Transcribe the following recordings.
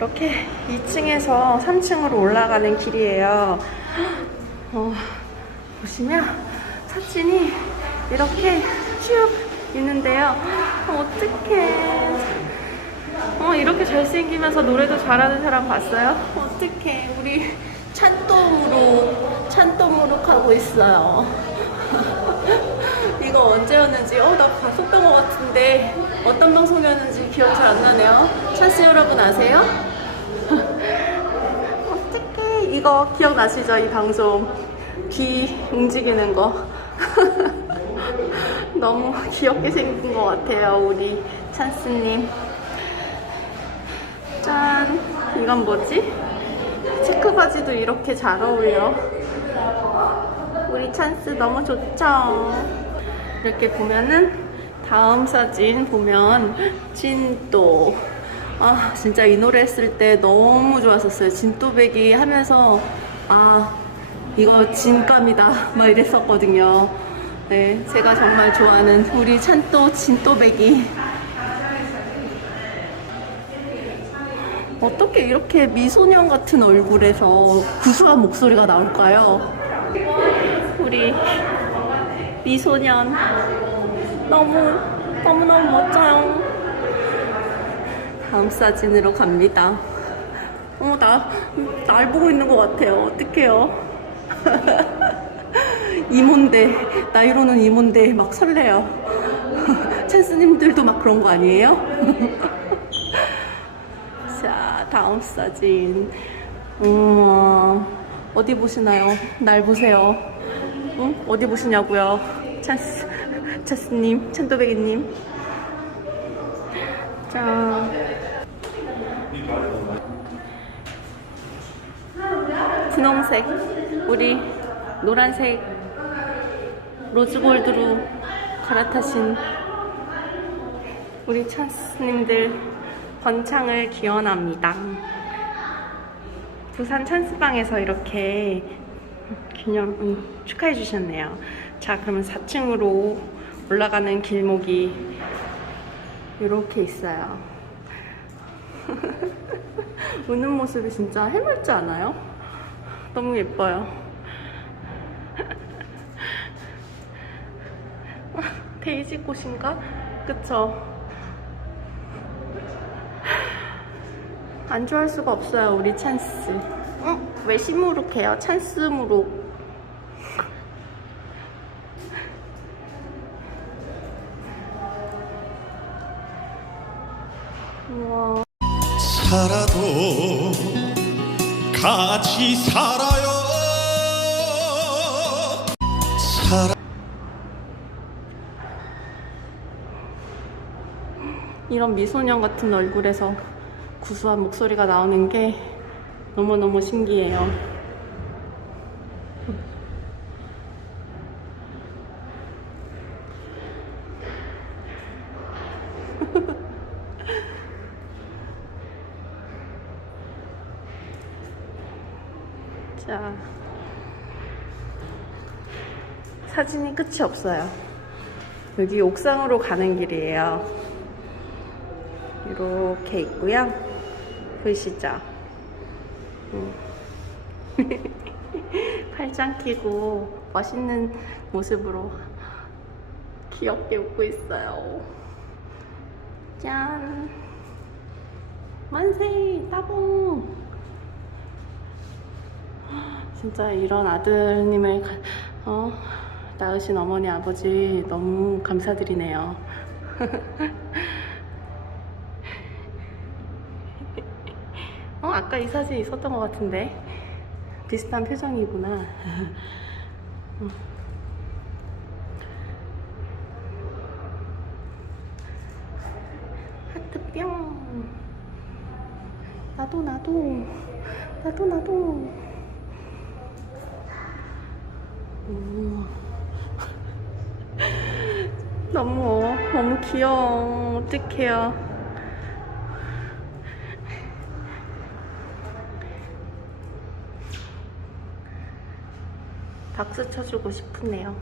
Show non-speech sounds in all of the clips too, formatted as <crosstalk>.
이렇게 2층에서 3층으로 올라가는 길이에요. 어, 보시면 사진이 이렇게 쭉 있는데요. 어, 어떡해. 어, 이렇게 잘생기면서 노래도 잘하는 사람 봤어요? 어떡해. 우리 찬또무룩, 찬또무룩 하고 있어요. <laughs> 이거 언제였는지, 어, 나 봤었던 것 같은데, 어떤 방송이었는지 기억 잘 안 나네요. 찬스 여러분 아세요? 이거 기억나시죠? 이 방송. 귀 움직이는 거. <laughs> 너무 귀엽게 생긴 것 같아요, 우리 찬스님. 짠! 이건 뭐지? 체크 바지도 이렇게 잘 어울려. 우리 찬스 너무 좋죠? 이렇게 보면은 다음 사진 보면 진또 아 진짜 이 노래 했을 때 너무 좋았었어요. 진또배기 하면서 아 이거 진감이다. 막 이랬었거든요. 네 제가 정말 좋아하는 우리 찬또 진또배기. 어떻게 이렇게 미소년 같은 얼굴에서 구수한 목소리가 나올까요? 우리 미소년. 너무 너무너무 멋져요. 다음 사진으로 갑니다. 어머 나 날 보고 있는 것 같아요. 어떡해요? <laughs> 이모인데 나이로는 이모인데 막 설레요. <laughs> 찬스님들도 막 그런 거 아니에요? <laughs> 자, 다음 사진. 음, 어디 보시나요? 날 보세요. 응? 어디 보시냐고요? 찬스, 찬스님, 찬도배기님. 자. 분홍색, 우리 노란색 로즈골드로 갈아타신 우리 찬스님들 번창을 기원합니다. 부산 찬스방에서 이렇게 기념 음, 축하해 주셨네요. 자, 그러면 4층으로 올라가는 길목이 이렇게 있어요. <laughs> 우는 모습이 진짜 해맑지 않아요? 너무 예뻐요. <laughs> 데이지 꽃인가? 그쵸? 안 좋아할 수가 없어요, 우리 찬스. 응? 왜 시무룩해요? 찬스 무룩. <laughs> 우와. 살아도 같이 살아요 살아 이런 미소년 같은 얼굴에서 구수한 목소리가 나오는 게 너무너무 신기해요. 자. 사진이 끝이 없어요. 여기 옥상으로 가는 길이에요. 이렇게 있고요. 보이시죠? 음. <laughs> 팔짱 끼고 멋있는 모습으로 귀엽게 웃고 있어요. 짠! 만세! 따봉! 진짜 이런 아들님을 가- 어, 낳으신 어머니 아버지 너무 감사드리네요. <laughs> 어, 아까 이 사진 있었던 것 같은데. 비슷한 표정이구나. 음. 하트 뿅. 나도, 나도. 나도, 나도. 오. 너무, 너무 귀여워. 어떡해요. 박수 쳐주고 싶으네요.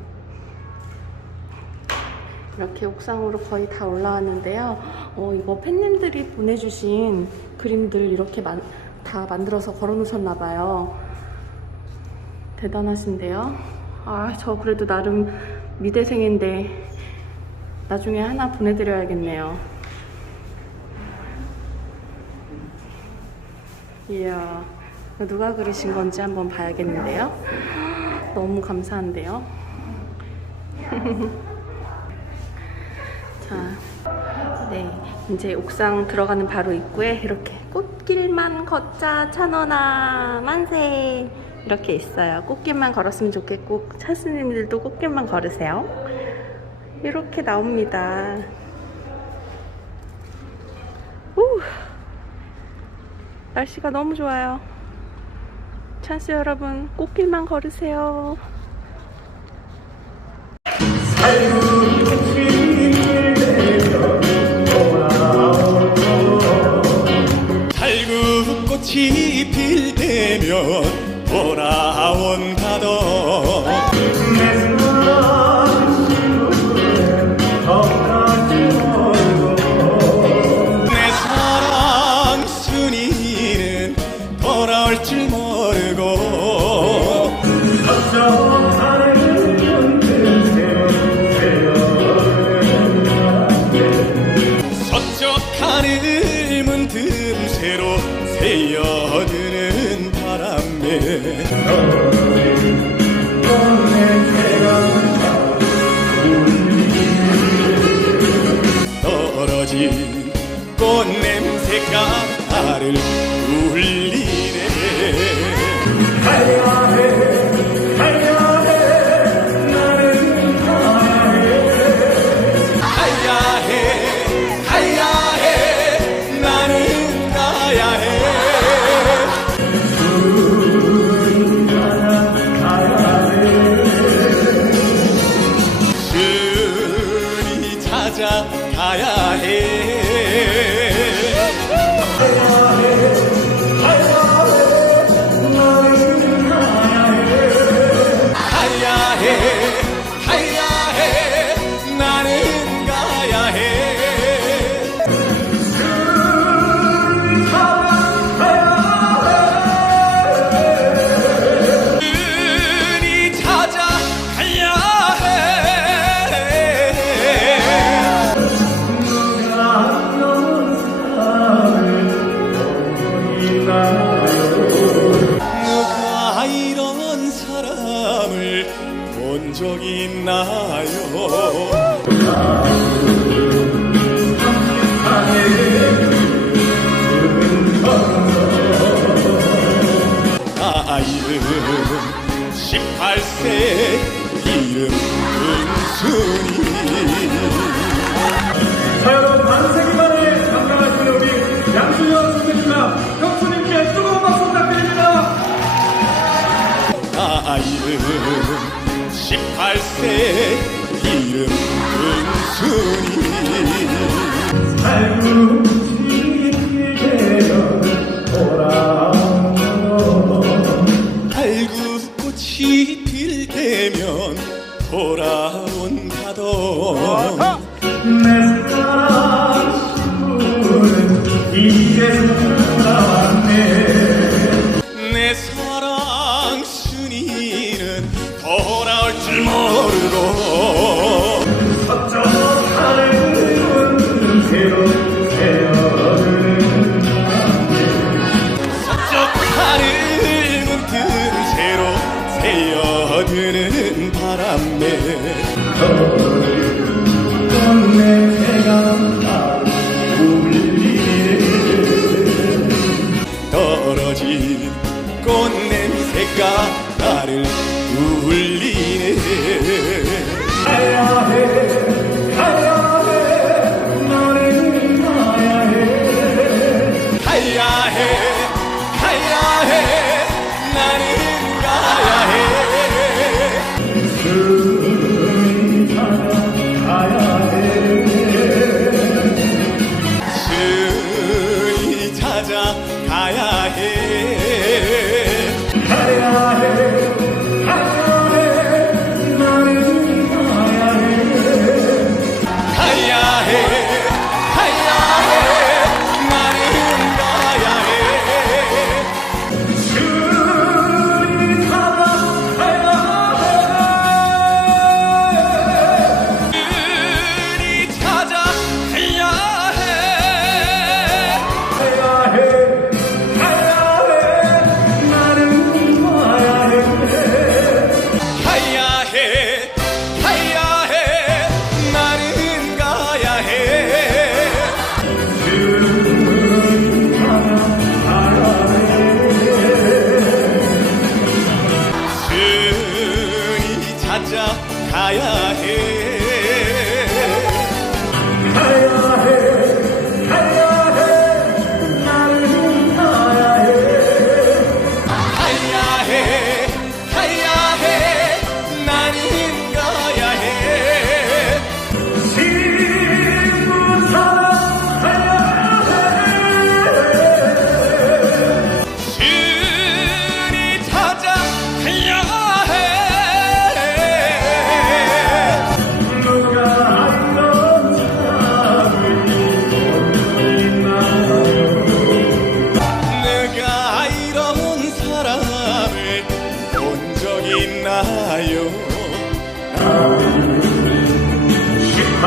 이렇게 옥상으로 거의 다 올라왔는데요. 어, 이거 팬님들이 보내주신 그림들 이렇게 만- 다 만들어서 걸어 놓으셨나봐요. 대단하신데요. 아, 저 그래도 나름 미대생인데 나중에 하나 보내드려야겠네요. 이야, 누가 그리신 건지 한번 봐야겠는데요. <gasps> 너무 감사한데요. <laughs> 자, 네, 이제 옥상 들어가는 바로 입구에 이렇게 꽃길만 걷자 찬원아 만세 이렇게 있어요. 꽃길만 걸었으면 좋겠고 차스님들도 꽃길만 걸으세요. 이렇게 나옵니다. 우, 날씨가 너무 좋아요. 찬스 여러분, 꽃길만 걸으세요. 18세 이름 은순이 자, 여러분, 반세기 만에 감당하신 우리 양준현 선생님과 형수님께 뜨거운 박수 부탁드립니다. 나이는 18세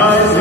eyes.